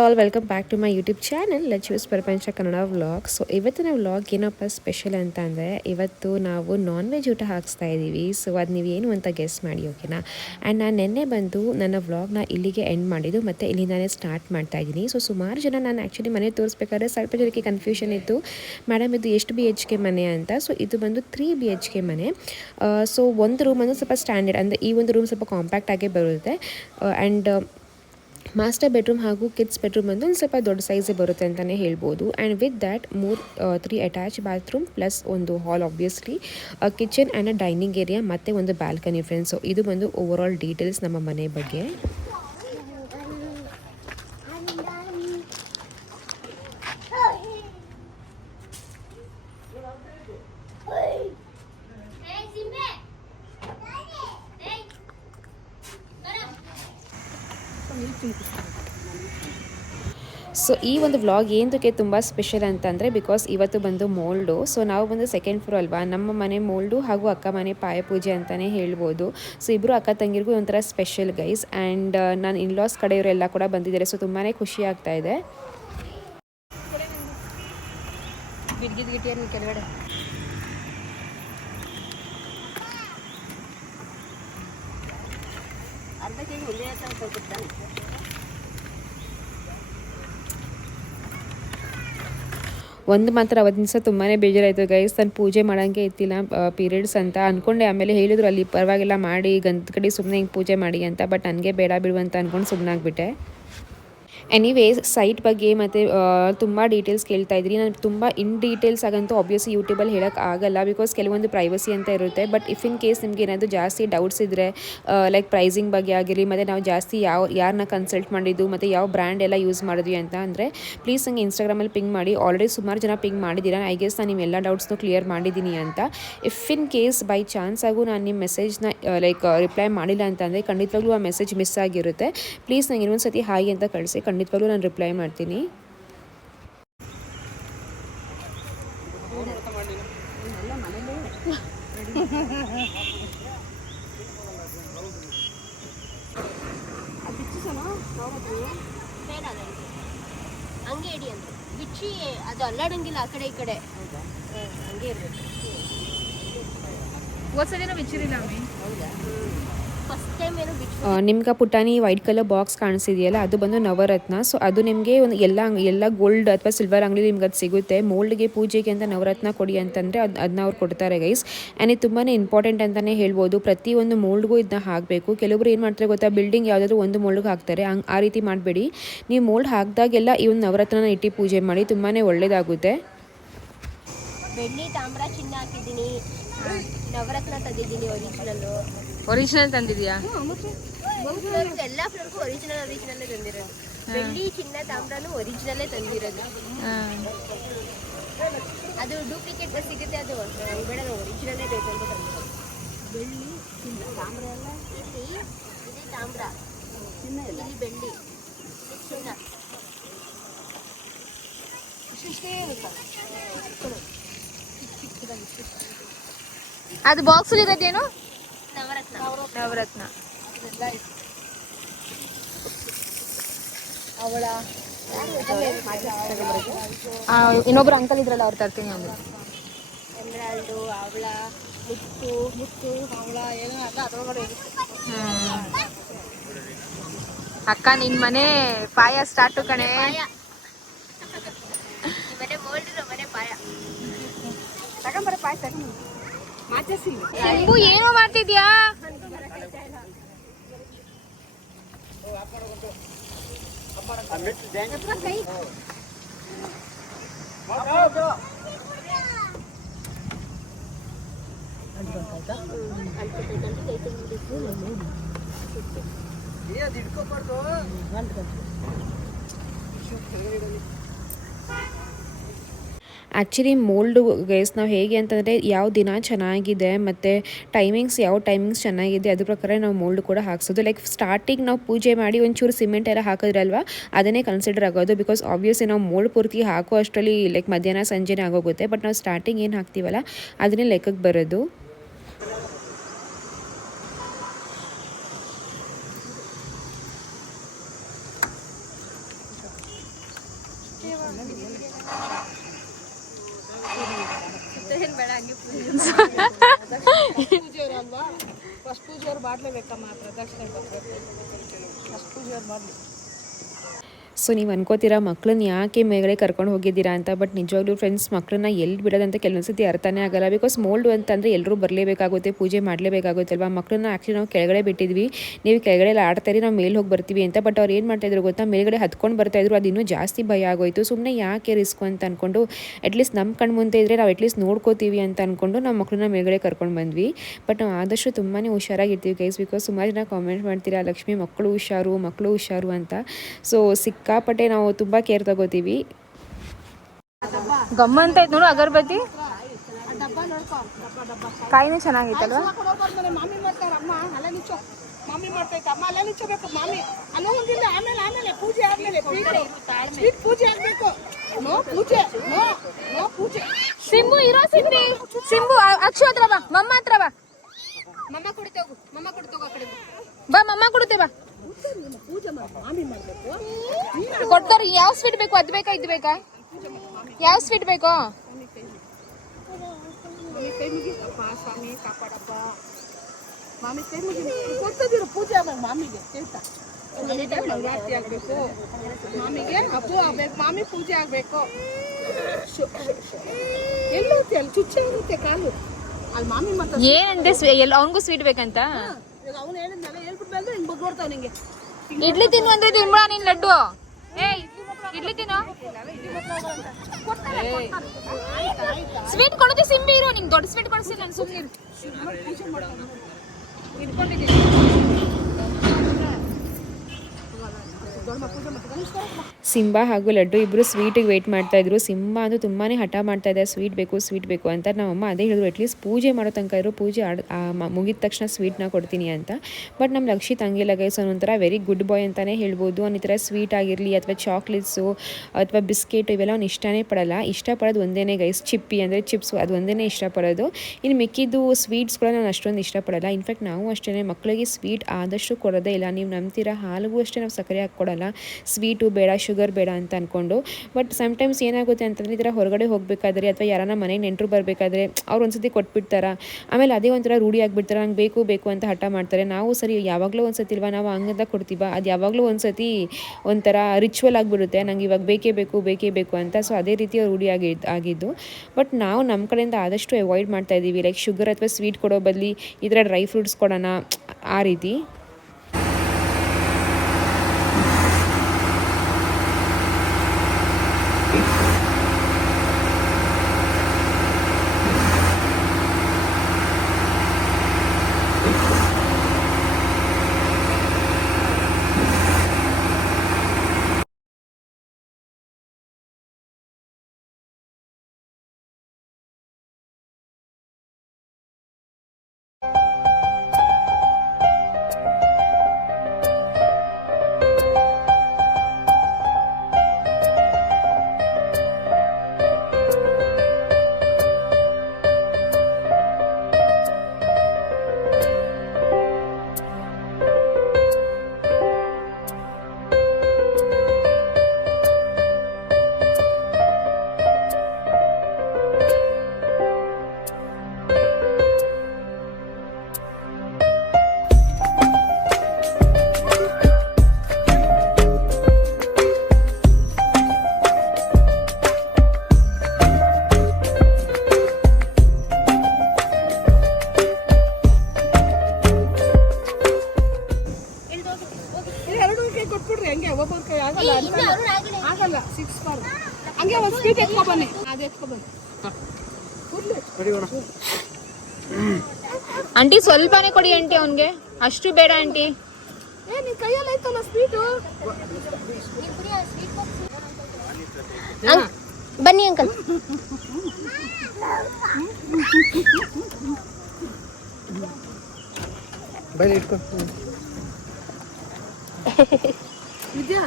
All welcome back to my YouTube channel let's use Prapancha Kannada vlog. So ಇವತ್ತಿನ vlog ಏನಪ್ಪ special ಅಂತ ಅಂದರೆ ಇವತ್ತು ನಾವು ನಾನ್ ವೆಜ್ ಊಟ ಹಾಕ್ಸ್ತಾ ಇದ್ದೀವಿ. ಸೊ ಅದು ನೀವೇನು ಅಂತ ಗೆಸ್ ಮಾಡಿ, ಓಕೆನಾ. ಆ್ಯಂಡ್ ನಾನು ನಿನ್ನೆ ಬಂದು ನನ್ನ ವ್ಲಾಗ್ನ ಇಲ್ಲಿಗೆ ಎಂಡ್ ಮಾಡಿದ್ದು ಮತ್ತು ಇಲ್ಲಿಂದಾನೇ ಸ್ಟಾರ್ಟ್ ಮಾಡ್ತಾ ಇದ್ದೀನಿ. ಸೊ ಸುಮಾರು ಜನ ನಾನು ಆ್ಯಕ್ಚುಲಿ ಮನೆ ತೋರಿಸ್ಬೇಕಾದ್ರೆ ಸ್ವಲ್ಪ ಜನಕ್ಕೆ ಕನ್ಫ್ಯೂಷನ್ ಇತ್ತು, ಮೇಡಮ್ ಇದು ಎಷ್ಟು BHK ಮನೆ ಅಂತ. ಸೊ ಇದು ಬಂದು 3 BHK ಮನೆ. ಸೊ ಒಂದು ರೂಮ್ ಅಂದರೆ ಸ್ವಲ್ಪ ಸ್ಟ್ಯಾಂಡರ್ಡ್, ಅಂದರೆ ಈ ಒಂದು ರೂಮ್ ಸ್ವಲ್ಪ ಕಾಂಪ್ಯಾಕ್ಟ್ ಆಗೇ ಬರುತ್ತೆ. ಆ್ಯಂಡ್ ಮಾಸ್ಟರ್ ಬೆಡ್ರೂಮ್ ಹಾಗೂ ಕಿಡ್ಸ್ ಬೆಡ್ರೂಮ್ ಬಂದು ಒಂದು ಸ್ವಲ್ಪ ದೊಡ್ಡ ಸೈಜೇ ಬರುತ್ತೆ ಅಂತಲೇ ಹೇಳ್ಬೋದು. And with that 3 attach bathroom plus ಒಂದು hall, obviously kitchen and uh dining area ಮತ್ತು ಒಂದು ಬ್ಯಾಲ್ಕನಿ ಫ್ರೆಂಡ್ಸ್. ಸೊ ಇದು ಬಂದು ಓವರ್ ಆಲ್ ಡೀಟೇಲ್ಸ್ ನಮ್ಮ ಮನೆ ಬಗ್ಗೆ. ಸೊ ಈ ಒಂದು ವ್ಲಾಗ್ ಏನಕ್ಕೆ ತುಂಬ ಸ್ಪೆಷಲ್ ಅಂತಂದರೆ ಬಿಕಾಸ್ ಇವತ್ತು ಬಂದು ಮೋಲ್ಡು. ಸೊ ನಾವು ಬಂದು ಸೆಕೆಂಡ್ ಫ್ಲೋರ್ ಅಲ್ವಾ, ನಮ್ಮ ಮನೆ ಮೋಲ್ಡು ಹಾಗೂ ಅಕ್ಕ ಮನೆ ಪಾಯ ಪೂಜೆ ಅಂತಲೇ ಹೇಳ್ಬೋದು. ಸೊ ಇಬ್ಬರು ಅಕ್ಕ ತಂಗಿರಿಗೂ ಒಂಥರ ಸ್ಪೆಷಲ್ ಗೈಸ್. ಆ್ಯಂಡ್ ನಾನು ಇನ್ಲಾಸ್ ಕಡೆಯವರೆಲ್ಲ ಕೂಡ ಬಂದಿದ್ದಾರೆ. ಸೊ ತುಂಬಾ ಖುಷಿ ಆಗ್ತಾ ಇದೆ. ಕೆಳಗಡೆ ಒಂದು ಮಾತ್ರ ಅವತ್ತಿನ ದಿವಸ ತುಂಬಾ ಬೇಜಾರಾಯಿತು ಗೈಸ್. ನಾನು ಪೂಜೆ ಮಾಡೋಂಗೆ ಇತ್ತಿಲ್ಲ, ಪೀರಿಯಡ್ಸ್ ಅಂತ ಅಂದ್ಕೊಂಡೆ. ಆಮೇಲೆ ಹೇಳಿದ್ರು ಅಲ್ಲಿ ಪರವಾಗಿಲ್ಲ ಮಾಡಿ ಗಂಧ ಕಡೆ ಸುಮ್ಮನೆ ಹಿಂಗೆ ಪೂಜೆ ಮಾಡಿ ಅಂತ. ಬಟ್ ನನಗೆ ಬೇಡ ಬಿಡುವಂತ ಅಂದ್ಕೊಂಡು ಸುಮ್ಮನಾಗ್ಬಿಟ್ಟೆ. ಎನಿವೇಸ್ ಸೈಟ್ ಬಗ್ಗೆ ಮತ್ತು ತುಂಬ ಡೀಟೇಲ್ಸ್ ಕೇಳ್ತಾ ಇದ್ರಿ. ನಾನು ತುಂಬ ಇನ್ ಡೀಟೇಲ್ಸ್ ಆಗಂತೂ ಆಬ್ವಿಯಸ್ಲಿ ಯೂಟ್ಯೂಬಲ್ಲಿ ಹೇಳೋಕ್ಕೆ ಆಗಲ್ಲ, ಬಿಕಾಸ್ ಕೆಲವೊಂದು ಪ್ರೈವಸಿ ಅಂತ ಇರುತ್ತೆ. ಬಟ್ ಇಫ್ ಇನ್ ಕೇಸ್ ನಿಮಗೆ ಏನಾದರೂ ಜಾಸ್ತಿ ಡೌಟ್ಸ್ ಇದ್ದರೆ ಲೈಕ್ ಪ್ರೈಸಿಂಗ್ ಬಗ್ಗೆ ಆಗಿರಲಿ, ಮತ್ತು ನಾವು ಜಾಸ್ತಿ ಯಾರನ್ನ ಕನ್ಸಲ್ಟ್ ಮಾಡಿದ್ದು ಮತ್ತು ಯಾವ ಬ್ರ್ಯಾಂಡ್ ಎಲ್ಲ ಯೂಸ್ ಮಾಡಿದ್ವಿ ಅಂತ ಅಂದರೆ ಪ್ಲೀಸ್ ನನಗೆ ಇನ್ಸ್ಟಾಗ್ರಾಮಲ್ಲಿ ಪಿಂಗ್ ಮಾಡಿ. ಆಲ್ರೆಡಿ ಸುಮಾರು ಜನ ಪಿಂಗ್ ಮಾಡಿದ್ದೀರಾ. ಐ ಗೆಸ್ ನಾನು ನಿಮ್ಮೆಲ್ಲ ಡೌಟ್ಸ್ನು ಕ್ಲಿಯರ್ ಮಾಡಿದ್ದೀನಿ ಅಂತ. If in case by chance ಆಗು ನಾನು ನಿಮ್ಮ ಮೆಸೇಜ್ನ ಲೈಕ್ ರಿಪ್ಲೈ ಮಾಡಿಲ್ಲ ಅಂತಂದರೆ ಖಂಡಿತವಾಗ್ಲೂ ಆ ಮೆಸೇಜ್ ಮಿಸ್ ಆಗಿರುತ್ತೆ. ಪ್ಲೀಸ್ ನನಗೆ ಇನ್ನೊಂದು ಸತಿ ಹಾಯ್ ಅಂತ ಕಳಿಸಿ, ಖಂಡಿತವಾಗ್ಲೂ ನಾನು ರಿಪ್ಲೈ ಮಾಡ್ತೀನಿ. ಹಂಗೆ ಇಡಿ ಅಂತ ಬಿಚ್ಚಿ ಅದು ಅಲ್ಲಾಡಂಗಿಲ್ಲ ಆ ಕಡೆ ಈ ಕಡೆ, ಹಂಗೆ ಇರಬೇಕು. ಹೋದ್ಸಲಿನೂ ಬಿಚ್ಚಿರಿಲ್ಲ ಹೌದಾ? ಫಸ್ಟ್ ಟೈಮ್ ಏನು ನಿಮ್ಗೆ ಪುಟಾಣಿ ವೈಟ್ ಕಲರ್ ಬಾಕ್ಸ್ ಕಾಣಿಸಿದೆಯಲ್ಲ, ಅದು ಬಂದು ನವರತ್ನ. ಸೊ ಅದು ನಿಮಗೆ ಒಂದು ಎಲ್ಲ ಗೋಲ್ಡ್ ಅಥವಾ ಸಿಲ್ವರ್ ಅಂಗಡಿ ನಿಮ್ಗೆ ಅದು ಸಿಗುತ್ತೆ. ಮೋಲ್ಡ್ಗೆ ಪೂಜೆಗೆ ಅಂತ ನವರತ್ನ ಕೊಡಿ ಅಂತಂದರೆ ಅದನ್ನ ಅವ್ರು ಕೊಡ್ತಾರೆ ಗೈಸ್. ಆ್ಯಂಡ್ ಇದು ತುಂಬಾ ಇಂಪಾರ್ಟೆಂಟ್ ಅಂತಲೇ ಹೇಳ್ಬೋದು. ಪ್ರತಿಯೊಂದು ಮೋಲ್ಡ್ಗೂ ಇದನ್ನ ಹಾಕಬೇಕು. ಕೆಲವೊಬ್ರು ಏನು ಮಾಡ್ತಾರೆ ಗೊತ್ತಾ, ಬಿಲ್ಡಿಂಗ್ ಯಾವುದಾದ್ರೂ ಒಂದು ಮೋಲ್ಡ್ಗೆ ಹಾಕ್ತಾರೆ. ಆ ರೀತಿ ಮಾಡಬೇಡಿ. ನೀವು ಮೋಲ್ಡ್ ಹಾಕಿದಾಗೆಲ್ಲ ಈ ಒಂದು ನವರತ್ನ ಇಟ್ಟು ಪೂಜೆ ಮಾಡಿ, ತುಂಬಾ ಒಳ್ಳೆಯದಾಗುತ್ತೆ. ಬೆಳ್ಳಿ ತಾಮ್ರ ಚಿನ್ನ ಹಾಕಿದ್ದೀನಿ, ನವರತ್ನ ತಂದಿದ್ದೀನಿ ಒರಿಜಿನಲ್ ತಂದಿದ್ಯಾ? ಎಲ್ಲ ಫ್ಲೋರ್ಗೂ ಒರಿಜಿನಲ್ ತಂದಿರೋದು. ಬೆಳ್ಳಿ ಚಿನ್ನ ತಾಮ್ರನೂ ಒರಿಜಿನಲ್ಲೇ ತಂದಿರೋದು. ಅದು ಡೂಪ್ಲಿಕೇಟ್ ಸಿಗುತ್ತೆ, ಅದು ಬೇಡ, ಒರಿಜಿನಲ್ಲೇ ಬೇಕಂತ ತಂದಿರೋದು. ಬೆಳ್ಳಿ ಚಿನ್ನ ತಾಮ್ರ ಎಲ್ಲ ಇಲ್ಲಿ ಇದೆ, ತಾಮ್ರ ಚಿನ್ನ ಇಲ್ಲಿ ಬೆಳ್ಳಿ ಚಿನ್ನ ಇಷ್ಟೇ ಇರುತ್ತಾ. ಅದು ಬಾಕ್ಸ್ ಇರೋದೇನು? ನವರತ್ನ. ಅವಳ ಇನ್ನೊಬ್ರು ಅಂಕಲ್ ಇದ್ರಲ್ಲ, ಅವ್ರು ತರ್ತೀನಿ. ಅವ್ರು ಎಮ್ರಾಲ್ಡು, ಅವಳ, ಮುತ್ತು ಅವಳ ಏನೋ ಎಲ್ಲ ಅದರೊಳಗಡೆ ಇರುತ್ತೆ. ಅಕ್ಕ ನಿನ್ ಮನೆ ಪಾಯ ಸ್ಟಾರ್ಟು ಕಣೆ. ಮನೆ ಮೋಲ್ಡ್ ಮನೆ ಪಾಯ ತಗೊಂಬರ ಪಾಯ ತಗೊಂಡು. ಶಂಭು ಏನೋ ಮಾಡ್ತಿದ್ಯಾ? ಆ್ಯಕ್ಚುಲಿ ಮೋಲ್ಡು ಗೈಸ್ ನಾವು ಹೇಗೆ ಅಂತಂದರೆ ಯಾವ ದಿನ ಚೆನ್ನಾಗಿದೆ ಮತ್ತು ಯಾವ ಟೈಮಿಂಗ್ಸ್ ಚೆನ್ನಾಗಿದೆ ಅದ್ರ ಪ್ರಕಾರ ನಾವು ಮೋಲ್ಡ್ ಕೂಡ ಹಾಕ್ಸೋದು. ಲೈಕ್ ಸ್ಟಾರ್ಟಿಂಗ್ ನಾವು ಪೂಜೆ ಮಾಡಿ ಒಂಚೂರು ಸಿಮೆಂಟ್ ಎಲ್ಲ ಹಾಕಿದ್ರಲ್ವ, ಅದನ್ನೇ ಕನ್ಸಿಡರ್ ಆಗೋದು. ಬಿಕಾಸ್ ಆಬ್ವಿಯಸ್ಲಿ ನಾವು ಮೋಲ್ಡ್ ಪೂರ್ತಿ ಹಾಕೋ ಅಷ್ಟರಲ್ಲಿ ಲೈಕ್ ಮಧ್ಯಾಹ್ನ ಸಂಜೆನೇ ಆಗೋಗುತ್ತೆ. ಬಟ್ ನಾವು ಸ್ಟಾರ್ಟಿಂಗ್ ಏನು ಹಾಕ್ತೀವಲ್ಲ ಅದನ್ನೇ ಲೆಕ್ಕಕ್ಕೆ ಬರೋದು. ಅಲ್ವಾ ಫಸ್ಟ್ ಪೂಜೆಯವ್ರು ಮಾಡಲೇಬೇಕಮ್ಮ, ಪ್ರದಕ್ಷಿಣೆ ಬರಬೇಕು. ಫಸ್ಟ್ ಪೂಜೆಯವ್ರು ಮಾಡಲಿ. ಸೊ ನೀವು ಅನ್ಕೋತೀರಾ ಮಕ್ಕಳನ್ನ ಯಾಕೆ ಮೇಲ್ಗಡೆ ಕರ್ಕೊಂಡು ಹೋಗಿದ್ದೀರಾ ಅಂತ. ಬಟ್ ನಿಜವಾಗ್ಲೂ ಫ್ರೆಂಡ್ಸ್, ಮಕ್ಕಳನ್ನ ಎಲ್ಲಿ ಬಿಡೋದಂತ ಕೆಲವೊಂದು ಸತಿ ಅರ್ಥನೇ ಆಗಲ್ಲ. ಬಿಕಾಸ್ ಮೋಲ್ಡು ಅಂತಂದರೆ ಎಲ್ಲರೂ ಬರಲೇಬೇಕಾಗುತ್ತೆ, ಪೂಜೆ ಮಾಡಲೇಬೇಕಾಗುತ್ತೆ ಅಲ್ವಾ. ಮಕ್ಕಳನ್ನ ಆ್ಯಕ್ಚುಲಿ ನಾವು ಕೆಳಗಡೆ ಬಿಟ್ಟಿದ್ವಿ, ನೀವು ಕೆಳಗಡೆ ಎಲ್ಲ ಆಡ್ತಾರಿ, ನಾವು ಮೇಲೆ ಹೋಗಿ ಬರ್ತೀವಿ ಅಂತ. ಬಟ್ ಅವ್ರು ಏನು ಮಾಡ್ತಾಯಿದ್ರು ಗೊತ್ತಾ, ಮೇಲ್ಗಡೆ ಹತ್ಕೊಂಡು ಬರ್ತಾಯಿದ್ರು. ಅದು ಇನ್ನೂ ಜಾಸ್ತಿ ಭಯ ಆಗೋಯಿತು. ಸುಮ್ಮನೆ ಯಾಕೆ ರಿಸ್ಕು ಅಂತ ಅಂದ್ಕೊಂಡು, ಅಟ್ಲೀಸ್ಟ್ ನಮ್ಮ ಕಣ್ಣು ಮುಂದೆ ಇದ್ದರೆ ನಾವು ಅಟ್ಲೀಸ್ಟ್ ನೋಡ್ಕೋತೀವಿ ಅಂತ ಅಂದ್ಕೊಂಡು ನಾವು ಮಕ್ಕಳನ್ನ ಮೇಲ್ಗಡೆ ಕರ್ಕೊಂಡು ಬಂದ್ವಿ. ಬಟ್ ನಾವು ಆದಷ್ಟು ತುಂಬಾ ಹುಷಾರಾಗಿರ್ತೀವಿ ಗೈಸ್. ಬಿಕಾಸ್ ಸುಮಾರು ಜನ ಕಾಮೆಂಟ್ ಮಾಡ್ತೀರಾ, ಲಕ್ಷ್ಮಿ ಮಕ್ಕಳು ಹುಷಾರು ಅಂತ. ಸೊ ಸಿಕ್ಕಾಪಟ್ಟೆ ನಾವು ತುಂಬ ಕೇರ್ ತಗೋತೀವಿ. ಗಮ್ಮಂತ ಐತೆ ನೋಡು ಅಗರಬತ್ತಿ, ಕಾಯಿನೂ ಚೆನ್ನಾಗೈತಲ್ವಾ. ಮಾಮಿ ಮಾಡ್ತಾರೆ ಅಮ್ಮ, ಅಲ್ಲ ನಿಚ್ಚೋ ಮಾಮಿ ಮಾಡ್ತೈತೆ ಅಮ್ಮ, ಅಲ್ಲ ನಿಚ್ಚೋಬೇಕು ಮಾಮಿ. ಅಲ್ಲ ಹೋಗಿಲ್ಲ, ಆಮೇಲೆ ಪೂಜೆ ಆದ್ಮೇಲೆ ಸ್ವೀಟ್ ಪೂಜೆ ಆಗ್ಬೇಕು. ನೋ ಪೂಜೆ, ನೋ ಪೂಜೆ. ಸಿಂಬು ಇರೋ ಸಿಂಬು ಅಕ್ಷು ಹತ್ರ ಬಾ, ಮಮ್ಮ ಹತ್ರ ಬಾ. ಮಮ್ಮ ಕೊಡ್ತೇವು ಆ ಕಡೆ ಬಾ ಮಮ್ಮ ಕೊಡುತ್ತೆ ಬಾ. ಪೂಜೆ ಮಾಡಿ ಮಾಮಿ ಮಾಡ್ಬೇಕು. ಕೊಡ್ತಾರೆ. ಯಾವ ಸ್ವೀಟ್ ಬೇಕು? ಅದು ಬೇಕಾ ಇದು ಬೇಕಾ? ಯಾವ ಸ್ವೀಟ್ ಬೇಕೋ? ಕೈ ಮುಗಿಪ್ಪ ಸ್ವಾಮಿ, ಕಾಪಾಡಪ್ಪ. ಮಾಮಿ ಕೈ ಮುಗಿ ಕೊಡ್ತಿದ್ದೀರ ಪೂಜೆ ಆಗ ಮಾಮಿಗೆ ಕೇಳ್ತಾ. ಮಂಗಳಾರತಿ ಆಗ್ಬೇಕು ಮಾಮಿಗೆ, ಹಬ್ಬ ಆಗ್ಬೇಕು, ಮಾಮಿ ಪೂಜೆ ಆಗ್ಬೇಕು. ಎಲ್ಲೋತಿ ಅಲ್ಲಿ ಚುಚ್ಚೆ ಆಗುತ್ತೆ ಕಾಲು ಅಲ್ಲಿ ಮಾಮಿ ಮಾಡ್ತಾರೆ. ಏನಂತೆ ಅವನಿಗೂ ಸ್ವೀಟ್ ಬೇಕಂತ? ಅವ್ನು ಹೇಳಿದ್ನಲ್ಲ, ಹೇಳ್ಬಿಟ್ಮೇಲೆ ಹಿಂಗೆ ಬಗ್ಗೋಡ್ತಾವ ನಿಂಗೆ. ಇಡ್ಲಿ ತಿನ್ನು ಅಂದ್ರೆ ತಿನ್ಬೇಡ ನೀನ್ ಲಡ್ಡು. ಏಯ್ ಇಡ್ಲಿ ತಿನ್ನು. ಸ್ವೀಟ್ ಕೊಡೋದು ಸಿಂಬಿ ಇರೋ, ನಿಂಗೆ ದೊಡ್ಡ ಸ್ವೀಟ್ ಕೊಡಿಸಿಲ್ಲ ನಾನು ಸುಮ್ಮನೆ ಇಟ್ಕೊಂಡಿದ್ದೀನಿ. ಸಿಂಬಾ ಹಾಗೂ ಲಡ್ಡು ಇಬ್ಬರು ಸ್ವೀಟಿಗೆ ವೆಯ್ಟ್ ಮಾಡ್ತಾಯಿದ್ರು. ಸಿಂಬಾ ಅಂತೂ ತುಂಬಾ ಹಠ ಮಾಡ್ತಾಯಿದ್ದೆ, ಸ್ವೀಟ್ ಬೇಕು ಅಂತ. ನಮ್ಮಮ್ಮ ಅದೇ ಹೇಳಿದ್ರು, ಅಟ್ಲೀಸ್ಟ್ ಪೂಜೆ ಮಾಡೋ ತನಕ ಇರೋ, ಪೂಜೆ ಮುಗಿದ ತಕ್ಷಣ ಸ್ವೀಟ್ನ ಕೊಡ್ತೀನಿ ಅಂತ. ಬಟ್ ನಮ್ಮ ಲಕ್ಷಿತ್ ಹಂಗಿಲ್ಲ ಗೈಸ್, ಒಂಥರ ವೆರಿ ಗುಡ್ ಬಾಯ್ ಅಂತಲೇ ಹೇಳ್ಬೋದು. ಅವ್ನು ಈ ಥರ ಸ್ವೀಟ್ ಆಗಿರಲಿ ಅಥವಾ ಚಾಕ್ಲೇಟ್ಸು ಅಥವಾ ಬಿಸ್ಕೆಟ್ ಇವೆಲ್ಲ ಅವ್ನು ಇಷ್ಟನೇ ಪಡಲ್ಲ. ಇಷ್ಟಪಡೋದು ಒಂದೇ ಗೈಸ್, ಚಿಪ್ಪಿ ಅಂದರೆ ಚಿಪ್ಸು, ಅದು ಒಂದೇ ಇಷ್ಟಪಡೋದು. ಇನ್ನು ಮಿಕ್ಕಿದ್ದು ಸ್ವೀಟ್ಸ್ಗಳು ನಾನು ಅಷ್ಟೊಂದು ಇಷ್ಟಪಡಲ್ಲ. ಇನ್ಫ್ಯಾಕ್ಟ್ ನಾವು ಅಷ್ಟೇ ಮಕ್ಕಳಿಗೆ ಸ್ವೀಟ್ ಆದಷ್ಟು ಕೊಡೋದೇ ಇಲ್ಲ. ನೀವು ನಂಬ್ತೀರಾ, ಹಾಲಿಗೂ ಅಷ್ಟೇ ನಾವು ಸಕ್ಕರೆ ಹಾಕಿ ಕೊಡಲ್ಲ, ಸ್ವೀಟು ಬೇಡ, ಶುಗರ್ ಬೇಡ ಅಂತ ಅಂದ್ಕೊಂಡು. ಬಟ್ ಸಮ್ಟೈಮ್ಸ್ ಏನಾಗುತ್ತೆ ಅಂತಂದರೆ, ಈ ಥರ ಹೊರಗಡೆ ಹೋಗಬೇಕಾದ್ರೆ ಅಥವಾ ಯಾರನ್ನ ಮನೆಗೆ ನೆಂಟರು ಬರಬೇಕಾದ್ರೆ ಅವ್ರು ಒಂದ್ಸತಿ ಕೊಟ್ಬಿಡ್ತಾರೆ. ಆಮೇಲೆ ಅದೇ ಒಂಥರ ರೂಢಿ ಆಗಿಬಿಡ್ತಾರೆ, ನಂಗೆ ಬೇಕು ಅಂತ ಹಠ ಮಾಡ್ತಾರೆ. ನಾವು ಸರಿ ಯಾವಾಗಲೂ ಒಂದ್ಸತಿ ಇಲ್ವಾ ನಾವು ಹಂಗಂತ ಕೊಡ್ತೀವ, ಅದು ಯಾವಾಗಲೂ ಒಂದ್ಸತಿ ಒಂಥರ ರಿಚುವಲ್ ಆಗಿಬಿಡುತ್ತೆ, ನಂಗೆ ಇವಾಗ ಬೇಕೇ ಬೇಕು ಅಂತ. ಸೊ ಅದೇ ರೀತಿ ರೂಢಿ ಆಗಿದ್ದು. ಬಟ್ ನಾವು ನಮ್ಮ ಕಡೆಯಿಂದ ಆದಷ್ಟು ಅವಾಯ್ಡ್ ಮಾಡ್ತಾ ಇದ್ದೀವಿ. ಲೈಕ್ ಶುಗರ್ ಅಥವಾ ಸ್ವೀಟ್ ಕೊಡೋ ಬದಲಿ ಈ ಥರ ಡ್ರೈ ಫ್ರೂಟ್ಸ್ ಕೊಡೋಣ, ಆ ರೀತಿ. ಆಗಲ್ಲ 6 ಬಾರ್ ಹಂಗೆ ಒಂದು ಸ್ವೀಟ್ ಎತ್ಕೊ ಬನ್ನಿ, ಅದು ಎತ್ಕೊ ಬನ್ನಿ. ಆಂಟಿ ಸ್ವಲ್ಪನೇ ಕೊಡಿ ಆಂಟಿ, ಅವನ್ಗೆ ಅಷ್ಟು ಬೇಡ ಆಂಟಿ. ನಿನ್ ಕೈಯಲ್ಲಿ ಐತಲ್ಲ ಸ್ವೀಟು. ಬನ್ನಿ ಅಂಕಲ್. ವಿದ್ಯಾ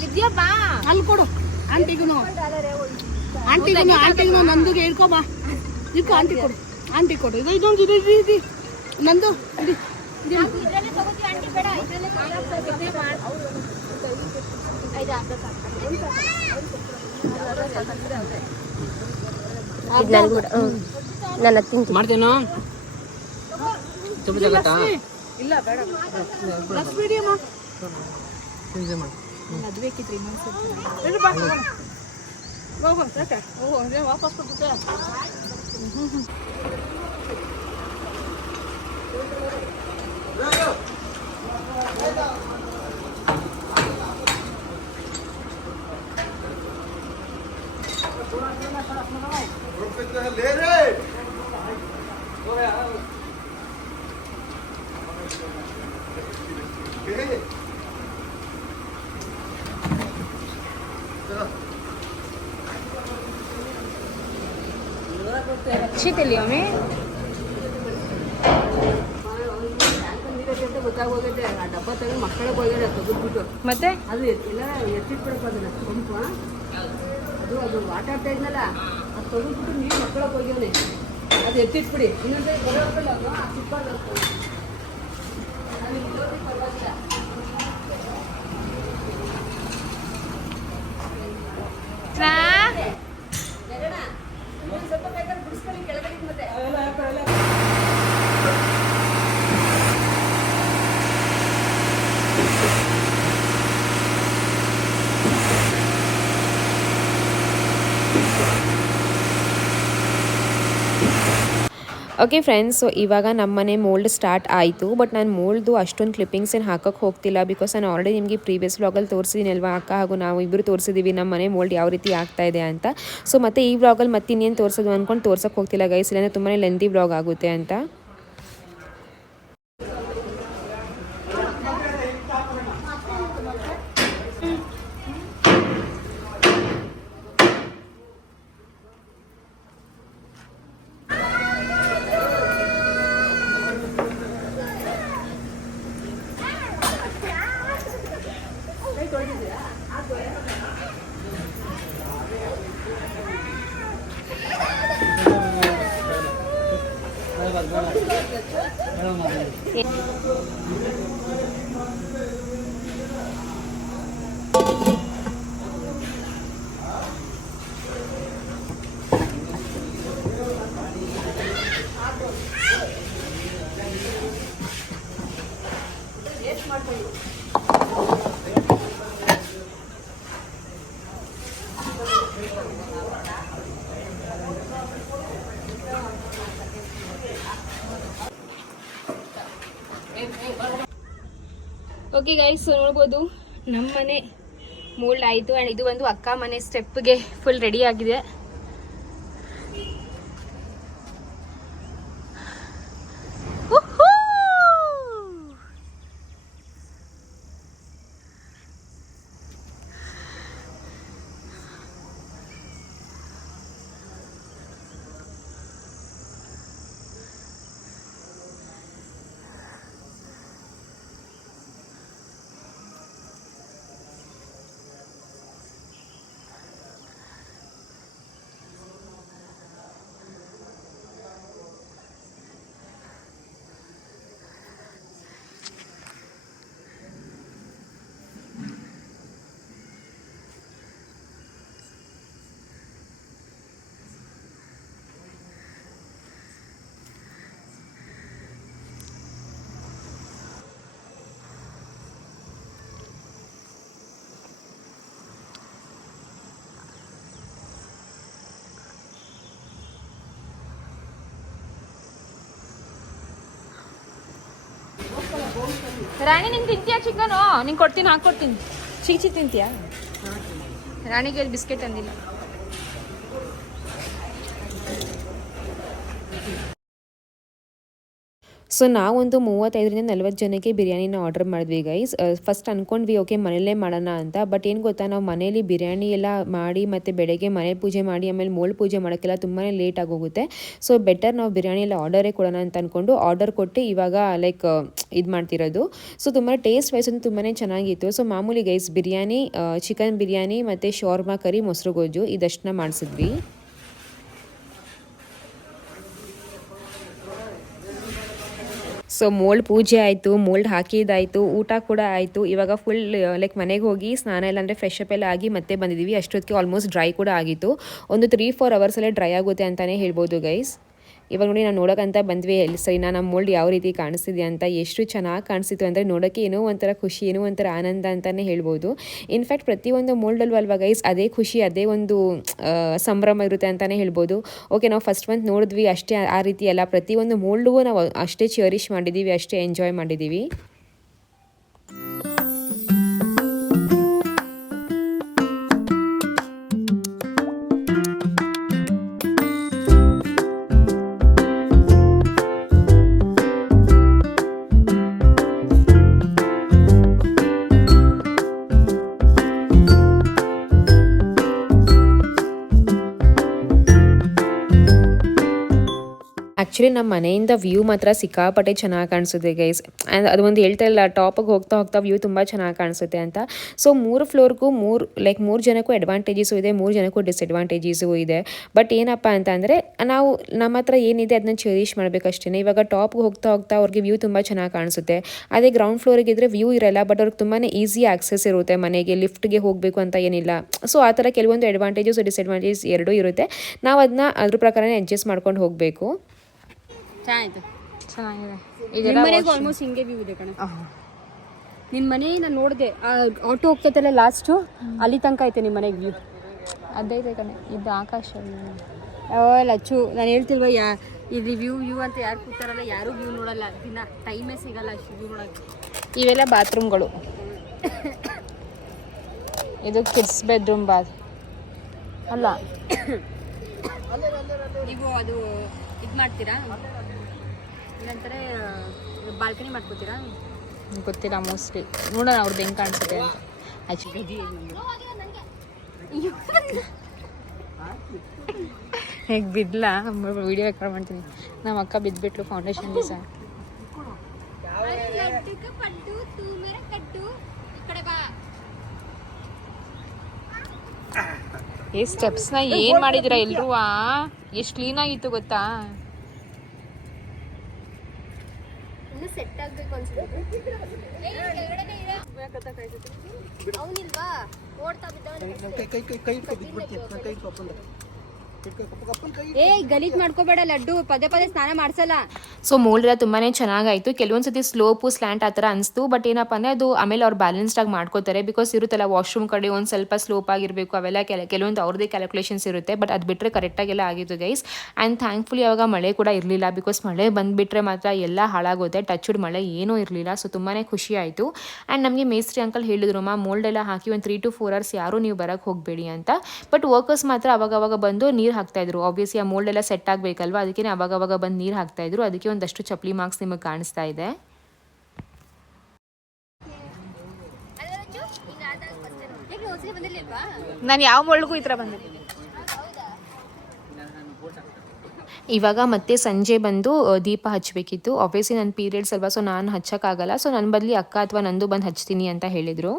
ವಿದ್ಯಾ ಬಾ ಅಲ್ಲಿ ಕೊಡು ಆಂಟಿಗೂ ನಂದುಗೆ ಹೇಳ್ಕೊ ಬಾ. ಇಟ್ಕೊ ಆಂಟಿ ಕೊಡು ಇದು ಇದೊಂದು ಇದು ನಂದು ಇದು ನನಗೆ ಬಿಡು. ನಾನು ತಿಂತೀನಿ. ಮಾಡ್ತೇನೋ ತುಂಬ ಜಗತ್ತಾ ಇಲ್ಲ ಬೇಡ ಮೀಡಿಯಮ್ ಅದು ಬೇಕಿತ್ರಿ ಹೋಗು ಸಾಕೆ ಹೋಗು ಅದೇ ವಾಪಸ್ ಕೊಡ್ಬಿಟ್ಟೆ ಶೀತಲ್ಲಿ ಒಮ್ಮೆ ಗೊತ್ತಾಗೋಗಿದೆ ಆ ಡಬ್ಬ ತೆಗೆದು ಮಕ್ಕಳಿಗೆ ಹೋಗ್ಯಾರ ತೆಗೆದ್ಬಿಟ್ಟು ಮತ್ತೆ ಅದು ಎಲ್ಲ ಎತ್ತಿಟ್ಬಿಡಪ್ಪ ಅದನ್ನ ಪಂಪ ಅದು ಆಟ ಆಡ್ತಾ ಇದ್ನಲ್ಲ ಅದು ತೆಗೆದ್ಬಿಟ್ಟು ನೀರು ಮಕ್ಕಳಿಗೆ ಹೋಗ್ಯವನೆ ಅದು ಎತ್ತಿಟ್ಬಿಡಿ ಇನ್ನೊಂದು ಬರೋಲ್ಲ ಅದು ಆ ಸಿಕ್ಬಾರ್ದು ಪರವಾಗಿಲ್ಲ ಸ್ವಲ್ಪ ಬೇಕಾದ್ರೆ ಬಿಡಿಸ್ಕೊಳ್ಳಿ ಕೆಳಗಡೆ ಮತ್ತೆ ಓಕೆ ಫ್ರೆಂಡ್ಸ್, ಸೊ ಇವಾಗ ನಮ್ಮನೆ ಮೋಲ್ಡ್ ಸ್ಟಾರ್ಟ್ ಆಯಿತು. ಬಟ್ ನಾನು ಮೋಲ್ಡ್ದು ಅಷ್ಟೊಂದು ಕ್ಲಿಪ್ಪಿಂಗ್ಸ್ ಏನು ಹಾಕೋಕ್ಕೆ ಹೋಗ್ತಿಲ್ಲ. ಬಿಕಾಸ್ ನಾನು ಆಲ್ರೆಡಿ ನಿಮಗೆ ಪ್ರೀವಿಯಸ್ ವ್ಲಾಗಲ್ಲಿ ತೋರಿಸಿದ್ದೀನಿ ಅಲ್ವಾ, ಅಕ್ಕ ಹಾಗೂ ನಾವು ಇಬ್ಬರು ತೋರಿಸಿದ್ದೀವಿ ನಮ್ಮ ಮನೆ ಮೋಲ್ಡ್ ಯಾವ ರೀತಿ ಆಗ್ತಾ ಇದೆ ಅಂತ. ಸೊ ಮತ್ತೆ ಈ ವ್ಲಾಗಲ್ಲಿ ಮತ್ತೆ ಇನ್ನೇನು ತೋರಿಸೋದು ಅಂದ್ಕೊಂಡು ತೋರ್ಸೋಕ್ಕೆ ಹೋಗ್ತಿಲ್ಲ ಗೈಸ್, ಇಲ್ಲಾಂದರೆ ತುಂಬಾ ಲೆಂದಿ ವ್ಲಾಗ್ ಆಗುತ್ತೆ ಅಂತ. ಓಕೆ ಗೈಸ್, ನೋಡ್ಬೋದು ನಮ್ಮ ಮನೆ ಮೋಲ್ಡ್ ಆಯಿತು. ಆ್ಯಂಡ್ ಇದು ಒಂದು ಅಕ್ಕ ಮನೆ ಸ್ಟೆಪ್ಗೆ ಫುಲ್ ರೆಡಿ ಆಗಿದೆ. ರಾಣಿ ನಿಂಗೆ ತಿಂತೀಯಾ ಚಿಕನು? ನಿಂಗೆ ಕೊಡ್ತೀನಿ, ಹಾಕ್ಕೊಡ್ತೀನಿ. ಚೀಚಿ ತಿಂತೀಯಾ? ರಾಣಿಗೆ ಬಿಸ್ಕೆಟ್ ಅಂದಿಲ್ಲ. ಸೊ ನಾವೊಂದು 35ರಿಂದ 40 ಜನಕ್ಕೆ ಬಿರಿಯಾನಿನ ಆರ್ಡರ್ ಮಾಡಿದ್ವಿ ಗೈಸ್. ಫಸ್ಟ್ ಅಂದ್ಕೊಂಡ್ವಿ ಓಕೆ ಮನೆಯಲ್ಲೇ ಮಾಡೋಣ ಅಂತ. ಬಟ್ ಏನು ಗೊತ್ತಾ, ನಾವು ಮನೇಲಿ ಬಿರಿಯಾನಿ ಎಲ್ಲ ಮಾಡಿ ಮತ್ತು ಬೆಳಗ್ಗೆ ಮನೆ ಪೂಜೆ ಮಾಡಿ ಆಮೇಲೆ ಮೋಲ್ಡ್ ಪೂಜೆ ಮಾಡೋಕ್ಕೆಲ್ಲ ತುಂಬಾ ಲೇಟ್ ಆಗೋಗುತ್ತೆ. ಸೊ ಬೆಟರ್ ನಾವು ಬಿರಿಯಾನಿ ಎಲ್ಲ ಆರ್ಡರೇ ಕೊಡೋಣ ಅಂತ ಅಂದ್ಕೊಂಡು ಆರ್ಡರ್ ಕೊಟ್ಟು ಇವಾಗ ಲೈಕ್ ಇದು ಮಾಡ್ತಿರೋದು. ಸೊ ತುಂಬಾ ಟೇಸ್ಟ್ ವೈಸ್ ಅಂತೂ ತುಂಬಾ ಚೆನ್ನಾಗಿತ್ತು. ಸೊ ಮಾಮೂಲಿ ಗೈಸ್ ಬಿರಿಯಾನಿ, ಚಿಕನ್ ಬಿರಿಯಾನಿ ಮತ್ತು ಶೋರ್ಮಾ ಕರಿ, ಮೊಸರು ಗೊಜ್ಜು ಇದಷ್ಟನ್ನ ಮಾಡಿಸಿದ್ವಿ. ಸೊ ಮೋಲ್ಡ್ ಪೂಜೆ ಆಯಿತು, ಮೋಲ್ಡ್ ಹಾಕಿದ್ದಾಯಿತು, ಊಟ ಕೂಡ ಆಯಿತು. ಇವಾಗ ಫುಲ್ ಲೈಕ್ ಮನೆಗೆ ಹೋಗಿ ಸ್ನಾನ ಇಲ್ಲ ಅಂದರೆ ಫ್ರೆಶ್ ಅಪ್ ಎಲ್ಲ ಆಗಿ ಮತ್ತೆ ಬಂದಿದ್ದೀವಿ. ಅಷ್ಟೊತ್ತಿಗೆ ಆಲ್ಮೋಸ್ಟ್ ಡ್ರೈ ಕೂಡ ಆಗಿತ್ತು. ಒಂದು 3-4 ಅವರ್ಸಲ್ಲೇ ಡ್ರೈ ಆಗುತ್ತೆ ಅಂತಲೇ ಹೇಳ್ಬೋದು ಗೈಸ್. ಇವಾಗ ನೋಡಿ ನಾವು ನೋಡೋಕ್ಕಂತ ಬಂದ್ವಿ ಎಲ್ಲಿ ಸರಿನಾ ನಮ್ಮ ಮೋಲ್ಡ್ ಯಾವ ರೀತಿ ಕಾಣಿಸ್ತಿದೆ ಅಂತ. ಎಷ್ಟು ಚೆನ್ನಾಗಿ ಕಾಣಿಸ್ತಿತ್ತು ಅಂದರೆ ನೋಡೋಕ್ಕೆ ಏನೋ ಒಂಥರ ಖುಷಿ, ಏನೋ ಒಂಥರ ಆನಂದ ಅಂತಲೇ ಹೇಳ್ಬೋದು. ಇನ್ಫ್ಯಾಕ್ಟ್ ಪ್ರತಿಯೊಂದು ಮೋಲ್ಡಲ್ಲೂ ಅಲ್ವಾ ಗೈಸ್ ಅದೇ ಖುಷಿ, ಅದೇ ಒಂದು ಸಂಭ್ರಮ ಇರುತ್ತೆ ಅಂತಲೇ ಹೇಳ್ಬೋದು. ಓಕೆ, ನಾವು ಫಸ್ಟ್ ಮಂತ್ ನೋಡಿದ್ವಿ ಅಷ್ಟೇ, ಆ ರೀತಿ ಅಲ್ಲ, ಪ್ರತಿಯೊಂದು ಮೋಲ್ಡ್ಗೂ ನಾವು ಅಷ್ಟೇ ಚೆರಿಷ್ ಮಾಡಿದ್ದೀವಿ, ಅಷ್ಟೇ ಎಂಜಾಯ್ ಮಾಡಿದ್ದೀವಿ. ಆ್ಯಕ್ಚುಲಿ ನಮ್ಮ ಮನೆಯಿಂದ ವ್ಯೂ ಮಾತ್ರ ಸಿಕ್ಕಾಪಟ್ಟೆ ಚೆನ್ನಾಗಿ ಕಾಣಿಸುತ್ತೆ ಗೈಸ್. ಆ್ಯಂಡ್ ಅದು ಒಂದು ಹೇಳ್ತಾ ಇಲ್ಲ, ಟಾಪಿಗೆ ಹೋಗ್ತಾ ಹೋಗ್ತಾ ವ್ಯೂ ತುಂಬ ಚೆನ್ನಾಗಿ ಕಾಣಿಸುತ್ತೆ ಅಂತ. ಸೊ 3 ಫ್ಲೋರ್ಗೂ 3 ಜನಕ್ಕೂ ಅಡ್ವಾಂಟೇಜಸ್ಸು ಇದೆ, 3 ಜನಕ್ಕೂ ಡಿಸ್ಅಡ್ವಾಂಟೇಜಸ್ಸು ಇದೆ. ಬಟ್ ಏನಪ್ಪ ಅಂತ ಅಂದರೆ ನಾವು ನಮ್ಮ ಹತ್ರ ಏನಿದೆ ಅದನ್ನ ಚೆರಿಷ್ ಮಾಡಬೇಕಷ್ಟೇ. ಇವಾಗ ಟಾಪ್ಗೆ ಹೋಗ್ತಾ ಹೋಗ್ತಾ ಅವ್ರಿಗೆ ವ್ಯೂ ತುಂಬ ಚೆನ್ನಾಗಿ ಕಾಣಿಸುತ್ತೆ. ಅದೇ ಗ್ರೌಂಡ್ ಫ್ಲೋರಿಗೆ ಇದ್ದರೆ ವ್ಯೂ ಇರಲ್ಲ, ಬಟ್ ಅವ್ರಿಗೆ ತುಂಬಾ ಈಸಿ ಆಕ್ಸೆಸ್ ಇರುತ್ತೆ ಮನೆಗೆ, ಲಿಫ್ಟ್ಗೆ ಹೋಗಬೇಕು ಅಂತ ಏನಿಲ್ಲ. ಸೊ ಆ ಥರ ಕೆಲವೊಂದು ಅಡ್ವಾಂಟೇಜಸ್ ಡಿಸ್ಅಡ್ವಾಂಟೇಜಸ್ ಎರಡೂ ಇರುತ್ತೆ. ನಾವು ಅದನ್ನ ಅದ್ರ ಪ್ರಕಾರನೇ ಅಡ್ಜಸ್ಟ್ ಮಾಡ್ಕೊಂಡು ಹೋಗಬೇಕು. ಚೆನ್ನಾಗಿದೆ. ಮನೆಗೆ ಆಲ್ಮೋಸ್ಟ್ ಹಿಂಗೆ ವ್ಯೂ ಇದೆ ಕಣೆ. ನಿನ್ನ ಮನೆ ನಾನು ನೋಡಿದೆ, ಆಟೋ ಹೋಗ್ತೈತಲ್ಲ ಲಾಸ್ಟು, ಅಲ್ಲಿ ತನಕ ಐತೆ ನಿಮ್ಮ ಮನೆಗೆ ವ್ಯೂ. ಅದೈತೆ ಕಣೆ, ಇದು ಆಕಾಶ. ಲಚ್ಚು ನಾನು ಹೇಳ್ತಿಲ್ವ, ಇಲ್ಲಿ ವ್ಯೂ ಅಂತ ಯಾರು ಕೂತಾರಲ್ಲ, ಯಾರೂ ವ್ಯೂ ನೋಡಲ್ಲ, ದಿನ ಟೈಮೇ ಸಿಗಲ್ಲ ಅಷ್ಟು ವ್ಯೂ ನೋಡೋಕ್ಕೆ. ಇವೆಲ್ಲ ಬಾತ್ರೂಮ್ಗಳು. ಇದು ಕಿಡ್ಸ್ ಬೆಡ್ರೂಮ್ ಬಾತ್ ಅಲ್ಲ. ನೀವು ಅದು ಇದು ಮಾಡ್ತೀರಾ, ಏನಂತಾರೆ ಬಾಲ್ಕನಿ ಮಾಡ್ಕೋತೀರಾ? ಗೊತ್ತಿಲ್ಲ, ಮೋಸ್ಟ್ಲಿ ನೋಡೋಣ ಅವ್ರದ್ದು ಹೆಂಗೆ ಕಾಣಿಸುತ್ತೆ ಅಂತ. ಹೇಗೆ ಬಿದ್ದಲ ವಿಡಿಯೋ ರೆಕಾರ್ಡ್ ಮಾಡ್ತೀನಿ. ನಮ್ಮ ಅಕ್ಕ ಬಿದ್ದುಬಿಟ್ಲು ಫೌಂಡೇಶನ್ ದಿವಸ. ಈ ಸ್ಟೆಪ್ಸ್ನ ಏನು ಮಾಡಿದಿರ ಎಲ್ರೂ, ಎಷ್ಟು ಕ್ಲೀನಾಗಿತ್ತು ಗೊತ್ತಾ. ಸೆಟ್ ಆಗ್ಬೇಕು ಅನ್ಸುತ್ತೆ. ಅವನಿಲ್ವಾ ಓಡ್ತಾ ಏ ಗಲೀಜ್ ಮಾಡ್ಕೋಬೇಡ ಲಡ್ಡು, ಪದೇ ಪದೇ ಸ್ನಾನ ಮಾಡ್ಸಲ್ಲ. ಸೊ ಮೋಲ್ಡ್ ಎಲ್ಲ ತುಂಬಾ ಚೆನ್ನಾಗಾಯಿತು. ಕೆಲವೊಂದ್ಸತಿ ಸ್ಲೋಪು ಸ್ಲ್ಯಾಂಟ್ ಆ ಥರ ಅನಿಸ್ತು. ಬಟ್ ಏನಪ್ಪ ಅಂದರೆ ಅದು ಆಮೇಲೆ ಅವ್ರು ಬ್ಯಾಲೆನ್ಸ್ಡಾಗಿ ಮಾಡ್ಕೋತಾರೆ. ಬಿಕಾಸ್ ಇರುತ್ತಲ್ಲ ವಾಶ್ರೂಮ್ ಕಡೆ ಒಂದು ಸ್ವಲ್ಪ ಸ್ಲೋಪ್ ಆಗಿರಬೇಕು, ಅವೆಲ್ಲ ಕೆಲವೊಂದು ಅವ್ರದ್ದೇ ಕ್ಯಾಲ್ಕುಲೇಷನ್ಸ್ ಇರುತ್ತೆ. ಬಟ್ ಅದು ಬಿಟ್ಟರೆ ಕರೆಕ್ಟಾಗೆಲ್ಲ ಆಗಿತ್ತು ಗೈಸ್. ಆ್ಯಂಡ್ ಥ್ಯಾಂಕ್ಫುಲಿ ಅವಾಗ ಮಳೆ ಕೂಡ ಇರಲಿಲ್ಲ. ಬಿಕಾಸ್ ಮಳೆ ಬಂದುಬಿಟ್ರೆ ಮಾತ್ರ ಎಲ್ಲ ಹಾಳಾಗುತ್ತೆ. ಟಚ್ವುಡ್ ಮಳೆ ಏನೂ ಇರಲಿಲ್ಲ. ಸೊ ತುಂಬಾ ಖುಷಿ ಆಯಿತು. ಆ್ಯಂಡ್ ನಮಗೆ ಮೇಸ್ತ್ರಿ ಅಂಕಲ್ ಹೇಳಿದ್ರು, ಮೋಲ್ಡ್ ಎಲ್ಲ ಹಾಕಿ ಒಂದು 3 to 4 hours ಯಾರೂ ನೀವು ಬರೋಕ್ಕೆ ಹೋಗಬೇಡಿ ಅಂತ. ಬಟ್ ವರ್ಕರ್ಸ್ ಮಾತ್ರ ಅವಾಗವಾಗ ಬಂದು ನೀರು ಹಾಕ್ತಾಯಿದ್ರು. ಆಬ್ವಿಯಸ್ಲಿ ಆ ಮೋಲ್ಡ್ ಎಲ್ಲ ಸೆಟ್ ಆಗಬೇಕಲ್ವ, ಅದಕ್ಕೆ ಅವಾಗವಾಗ ಬಂದು ನೀರು ಹಾಕ್ತಾಯಿದ್ರು. ಅದಕ್ಕೆ ಒಂದಷ್ಟು ಚಪ್ಪಲಿ ಮಾರ್ಕ್ಸ್ ನಿಮಗೆ ಕಾಣಿಸ್ತಾ ಇದೆ. ನಾನು ಯಾವ ಮೋಲ್ಡ್ಗೂ ಈ ಥರ ಬಂದಿದ್ದೀನಿ. ಇವಾಗ ಮತ್ತೆ ಸಂಜೆ ಬಂದು ದೀಪ ಹಚ್ಚಬೇಕಿತ್ತು. ಆಬ್ವಿಯಸ್ಲಿ ನನ್ನ ಪೀರಿಯಡ್ಸ್ ಅಲ್ವಾ, ಸೊ ನಾನು ಹಚ್ಚೋಕ್ಕಾಗಲ್ಲ. ಸೊ ನನ್ನ ಬದಲಿ ಅಕ್ಕ ಅಥವಾ ನಂದು ಬಂದು ಹಚ್ತೀನಿ ಅಂತ ಹೇಳಿದರು.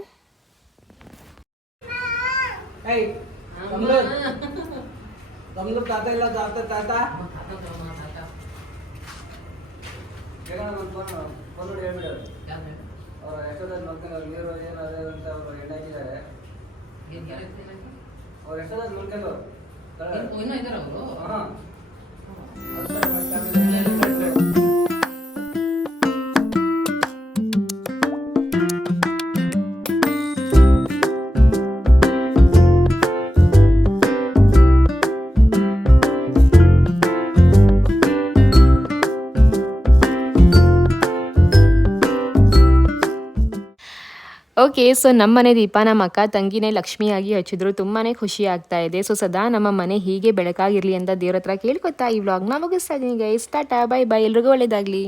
ಓಕೆ, ಸೊ ನಮ್ಮ ಮನೆ ದೀಪ ನಮ್ಮ ಅಕ್ಕ ತಂಗಿನೇ ಲಕ್ಷ್ಮಿಯಾಗಿ ಹಚ್ಚಿದ್ರು. ತುಂಬಾ ಖುಷಿ ಆಗ್ತಾ ಇದೆ. ಸೊ ಸದಾ ನಮ್ಮ ಮನೆ ಹೀಗೆ ಬೆಳಕಾಗಿರಲಿ ಅಂತ ದೇವ್ರ ಹತ್ರ ಕೇಳ್ಕೊತಾ ಈ ವ್ಲಾಗ್ನ ಮುಗಿಸ್ತಾ ಇದ್ದೀನಿ ಗೈಸ್. ಟಾಟಾ, ಬೈ ಬೈ, ಎಲ್ರಿಗೂ ಒಳ್ಳೇದಾಗಲಿ.